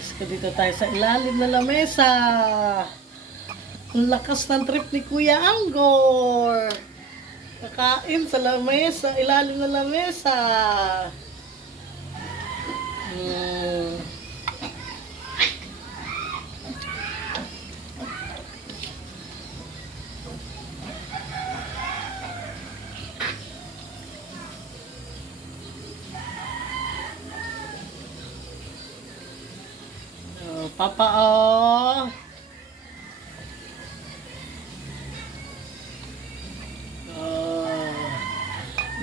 Isko dito tayo sa ilalim na lamesa. Ang lakas ng trip ni Kuya Anggor. Kakain sa lamesa, ilalim na lamesa. Papa, oh.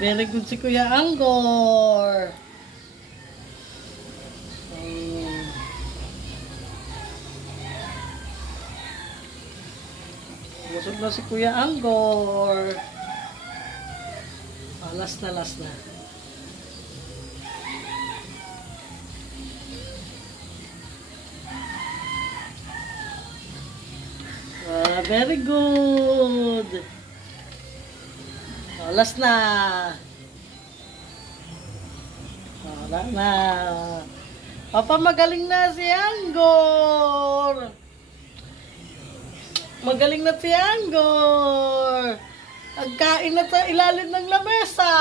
Very good si Kuya Anggor. Busog na si Kuya Anggor. Last na, last na. Very good. Last na. Wala na. Papa, magaling na si Anggor. Magaling na si Anggor. Nagkain na sa ilalim ng lamesa.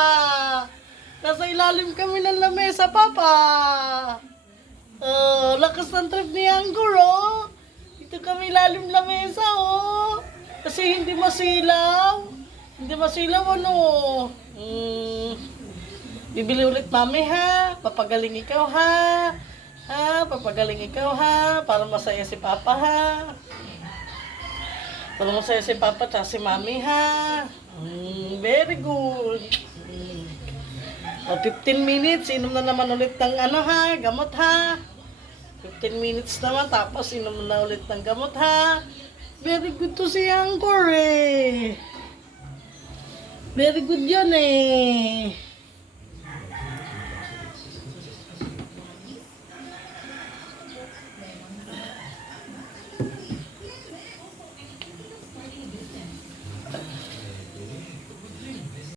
Nasa ilalim kami ng lamesa, Papa. Lakas ng trip ni Anggor, oh. Ito kami ilalim lamesa, oh. Kasi hindi masilaw. Hindi masilaw, ano. Bibili ulit mami, ha. Papagaling ikaw, ha. Papagaling ikaw, ha. Para masaya si Papa, ha. Para masaya si Papa at si mami, ha. Very good. 15 minutes, inom na naman ulit ng gamot, ha. 15 minutes naman, tapos inom na ulit ng gamot, ha. Very good to si Anggor, eh. Very good yun, eh.